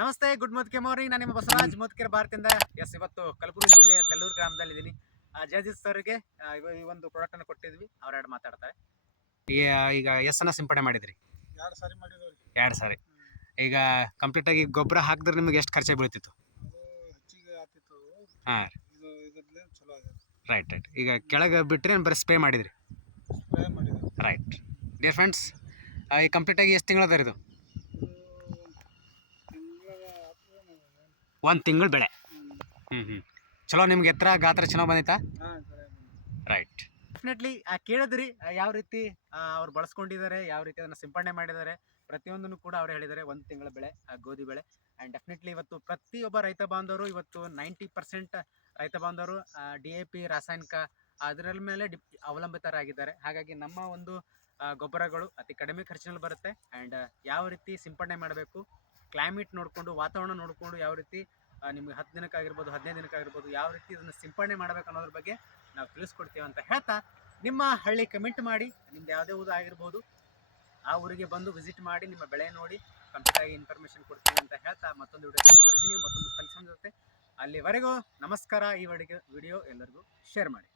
ನಮಸ್ತೆ, good morning. ನಾನು ನಿಮ್ಮ ಬಸವರಾಜ್ ಮೋತ್ಕೆರೆ ಭಾರತದಿಂದ. ಇವತ್ತು ಕಲಬುರಗಿ ಜಿಲ್ಲೆಯ ತೆಲ್ಲೂರು ಗ್ರಾಮದಲ್ಲಿ ಇದ್ದೀನಿ. ಜಯಜಿತ್ ಸರ್ಗೆ ಈ ಒಂದು ಪ್ರಾಡಕ್ಟ್ ಅನ್ನು ಕೊಟ್ಟಿದ್ವಿ. ಅವರೆರಡು ಮಾತಾಡ್ತಾರೆ. ಈಗ ಎಷ್ಟನ್ನ ಸಿಂಪಡಣೆ ಮಾಡಿದ್ರಿ? 2 ಸಾರಿ ಮಾಡಿದವ್ರಿ. 2 ಸಾರಿ. ಈಗ ಕಂಪ್ಲೀಟ್ ಆಗಿ ಗೊಬ್ಬರ ಹಾಕಿದ್ರೆ ನಿಮಗೆ ಎಷ್ಟು ಖರ್ಚು ಬೀಳ್ತಿತ್ತು? ಅದು ಹೆಚ್ಚಿಗೆ ಆಗ್ತಿತ್ತು. ಹಾಂ, ಇದರಲ್ಲೇ ಚಲೋ ಆಗಿದೆ. ರೈಟ್. ಈಗ ಕೆಳಗೆ ಬಿಟ್ಟರೆ ಬರೀ ಸ್ಪ್ರೇ ಮಾಡಿದ್ರಿ? ಸ್ಪ್ರೇ ಮಾಡಿದ್ವಿ. ರೈಟ್. ಡಿಯರ್ ಫ್ರೆಂಡ್ಸ್, ಈ ಕಂಪ್ಲೀಟಾಗಿ ಎಷ್ಟು ತಿಂಗಳದ ಇದು? 1 ತಿಂಗಳು ಬೆಳೆ. ಚಲೋ. ನಿಮ್ಗೆ ಎತ್ತರ ಗಾತ್ರ ಚೆನ್ನಾಗಿ ಬಂದೈತಾ? ರೈಟ್. ಡೆಫಿನೆಟ್ಲಿ ಕೇಳಿದ್ರಿ ಯಾವ ರೀತಿ ಅವ್ರು ಬಳಸ್ಕೊಂಡಿದ್ದಾರೆ, ಯಾವ ರೀತಿ ಅದನ್ನು ಸಿಂಪಡಣೆ ಮಾಡಿದ್ದಾರೆ, ಪ್ರತಿಯೊಂದನ್ನು ಕೂಡ ಅವ್ರು ಹೇಳಿದ್ದಾರೆ. 1 ತಿಂಗಳ ಬೆಳೆ ಗೋಧಿ ಬೆಳೆ. ಆ್ಯಂಡ್ ಡೆಫಿನೆಟ್ಲಿ ಇವತ್ತು ಪ್ರತಿಯೊಬ್ಬ ರೈತ ಬಾಂಧವರು, ಇವತ್ತು 90% ರೈತ ಬಾಂಧವರು DAP ರಾಸಾಯನಿಕ ಅದರ ಮೇಲೆ ಅವಲಂಬಿತರಾಗಿದ್ದಾರೆ. ಹಾಗಾಗಿ ನಮ್ಮ ಒಂದು ಗೊಬ್ಬರಗಳು ಅತಿ ಕಡಿಮೆ ಖರ್ಚಿನಲ್ಲಿ ಬರುತ್ತೆ. ಆ್ಯಂಡ್ ಯಾವ ರೀತಿ ಸಿಂಪಡಣೆ ಮಾಡಬೇಕು, ಕ್ಲೈಮೇಟ್ ನೋಡಿಕೊಂಡು, ವಾತಾವರಣ ನೋಡಿಕೊಂಡು, ಯಾವ ರೀತಿ ನಿಮಗೆ 10 ದಿನಕ್ಕಾಗಿರ್ಬೋದು, 15 ದಿನಕ್ಕಾಗಿರ್ಬೋದು, ಯಾವ ರೀತಿ ಇದನ್ನು ಸಿಂಪಡಣೆ ಮಾಡಬೇಕು ಅನ್ನೋದ್ರ ಬಗ್ಗೆ ನಾವು ತಿಳಿಸ್ಕೊಡ್ತೀವಿ ಅಂತ ಹೇಳ್ತಾ, ನಿಮ್ಮ ಹಳ್ಳಿ ಕಮೆಂಟ್ ಮಾಡಿ, ನಿಮ್ದು ಯಾವುದೇ ಊರು ಆಗಿರ್ಬೋದು, ಆ ಊರಿಗೆ ಬಂದು ವಿಸಿಟ್ ಮಾಡಿ ನಿಮ್ಮ ಬೆಳೆ ನೋಡಿ ಕಂಪ್ಲೀಟಾಗಿ ಇನ್ಫಾರ್ಮೇಷನ್ ಕೊಡ್ತೀವಿ ಅಂತ ಹೇಳ್ತಾ, ಮತ್ತೊಂದು ವಿಡಿಯೋ ಬರ್ತೀನಿ, ಮತ್ತೊಂದು ಫಲಿತಾಂಶ ಜೊತೆ. ಅಲ್ಲಿವರೆಗೂ ನಮಸ್ಕಾರ. ಈ ವಿಡಿಯೋ ಎಲ್ಲರಿಗೂ ಶೇರ್ ಮಾಡಿ.